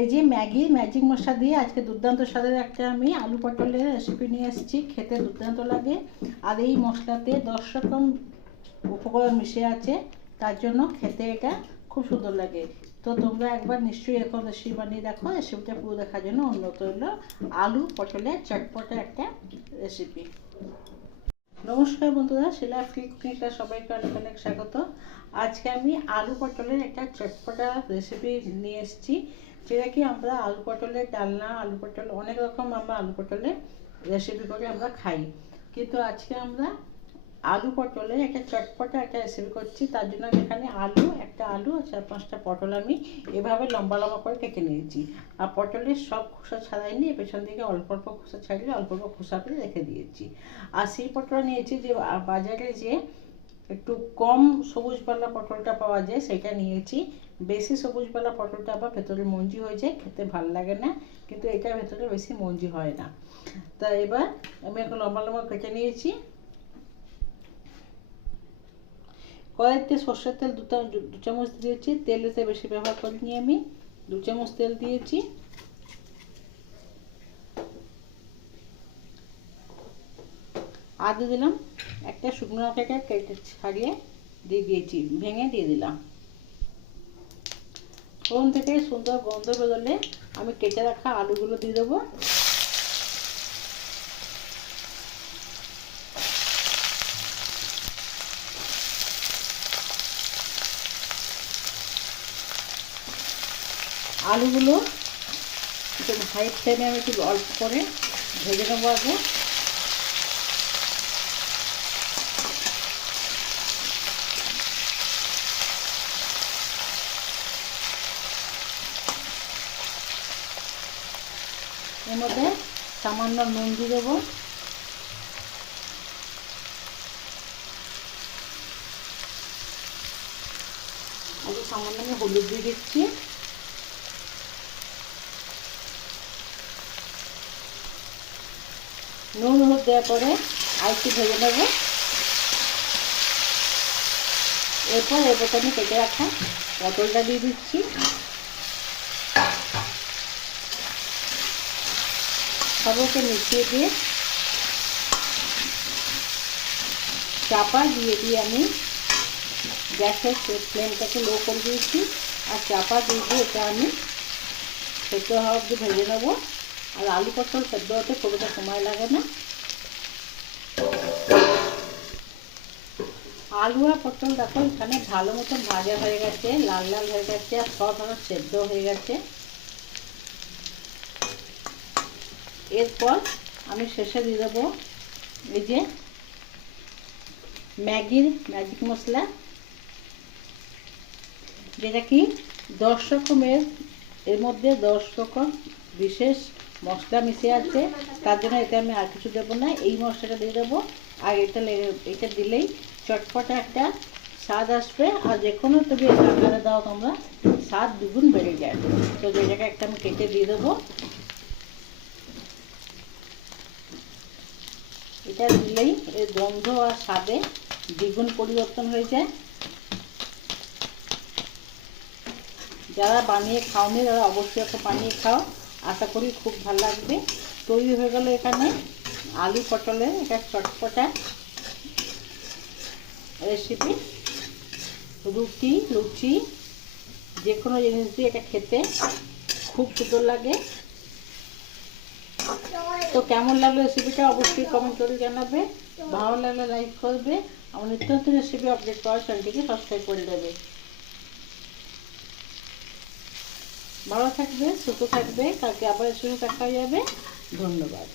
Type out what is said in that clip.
এই যে Maggi magic মশলা দিয়ে আজকে দুর্দান্ত স্বাদের একটা আমি আলু পটলের রেসিপি নিয়ে এসেছি। খেতে দুর্দান্ত লাগে। আর এই মশলাতে 10 রকম উপকরণ মিশে আছে, তার জন্য খেতে এটা খুব সুন্দর লাগে। তো তোমরা একবার নিশ্চয়ই এরকম রেসিপি বানিয়ে দেখো। রেসিপিটা পুরো দেখার জন্য অনুরোধ রইল। আলু পটলের চটপটা একটা রেসিপি। নমস্কার বন্ধুরা, শিলা ফ্রি কুকিংটা সবাইকে অনেক অনেক স্বাগত। আজকে আমি আলু পটলের একটা চটপটা রেসিপি নিয়ে এসেছি, যেটা কি আমরা আলু পটলের ডালনা, আলু পটল অনেক রকম আমরা আলু পটলের রেসিপি করে আমরা খাই, কিন্তু আজকে আমরা আলু পটলের একটা চটপটা একটা রেসিপি করছি। তার জন্য আমি এখানে একটা আলু আর 4-5টা পটল আমি এভাবে লম্বা লম্বা করে কেটে নিয়েছি। আর পটলের সব খোসা ছাড়াইনি, পেছন দিকে অল্প অল্প খোসা ছাড়িয়ে অল্প অল্প খোসা করে রেখে দিয়েছি। আর সেই পটল নিয়েছি যে বাজারে যে একটু কম সবুজওয়ালা পটলটা পাওয়া যায়, সেটা নিয়েছি। বেশি সবুজওয়ালা পটলটা আবার ভেতরে মঞ্জি হয়ে যায়, খেতে ভালো লাগে না, কিন্তু এটা ভেতরে বেশি মঞ্জি হয় না। তা এবার আমি এখন লম্বা লম্বা কেটে নিয়েছি। কড়াইতে সর্ষের তেল দু চামচ দিয়েছি। তেল এতে বেশি ব্যবহার করিনি, আমি 2 চামচ তেল দিয়েছি। আর দিয়ে দিলাম একটা শুকনো লঙ্কাকে কেটে ছাড়িয়ে দিয়ে দিয়েছি, ভেঙে দিয়ে দিলাম। ফোড়ন থেকে সুন্দর গন্ধ বেরোলে আমি কেটে রাখা আলুগুলো দিয়ে দেবো। আলুগুলো একটু হাই ফ্লেমে আমি একটু অল্প করে ভেজে নেবো আগে। এর মধ্যে সামান্য নুন দিয়ে দেবো। আগে সামান্য আমি হলুদ দিয়ে দিচ্ছি। নুন হলুদ দেওয়ার পরে আর একটু ভেজে নেবো। এরপর আমি কেটে রাখা পটলটা দিয়ে দিচ্ছি। সবকে মিশিয়ে দিয়ে চাপা দিয়ে আমি গ্যাসের ফ্লেমটাকে লো করে দিয়েছি। আর চাপা দিয়ে এটা আমি সেদ্ধ হওয়া অবধি ভেজে নেবো। আর আলু পটল সেদ্ধ হতে খুব একটা সময় লাগে না। আলু আর পটল দেখো এখানে ভালো মতন ভাজা হয়ে গেছে, লাল লাল হয়ে গেছে, আর সব আমার সেদ্ধ হয়ে গেছে। এরপর আমি শেষে দিয়ে দেবো এই যে ম্যাজিক মশলা, যেটা কি 10 রকমের, এর মধ্যে 10 রকম বিশেষ মশলা মিশে আছে। তার জন্য এতে আমি আর কিছু দেবো না, এই মশলাটা দিয়ে দেবো। আর এটা দিলেই চটপটা একটা স্বাদ আসবে। আর যে কোনো তুমি রান্নাতে দাও তোমরা, স্বাদ দ্বিগুণ বেড়ে যায়। তো যেটাকে একটা আমি কেটে দিয়ে দেবো। এটা দিলেই এর গন্ধ আর স্বাদে দ্বিগুণ পরিবর্তন হয়ে যায়। যারা বানিয়ে খাওনি তারা অবশ্যই একটা বানিয়ে খাও, আশা করি খুব ভালো লাগবে। তৈরি হয়ে গেল এখানে আলু পটলের এটা চটপটা রেসিপি। রুটি লুচি যে কোনো জিনিস দিয়ে এটা খেতে খুব সুন্দর লাগে। তো কেমন লাগলো রেসিপিটা অবশ্যই কমেন্ট করে জানাবে। ভালো লাগলে লাইক করবে। আমার নিত্য নতুন রেসিপি আপডেট পাওয়ার চ্যানেলটিকে সাবস্ক্রাইব করে দেবে। ভালো থাকবে, সুস্থ থাকবে। কালকে আবার এর সঙ্গে দেখা যাবে। ধন্যবাদ।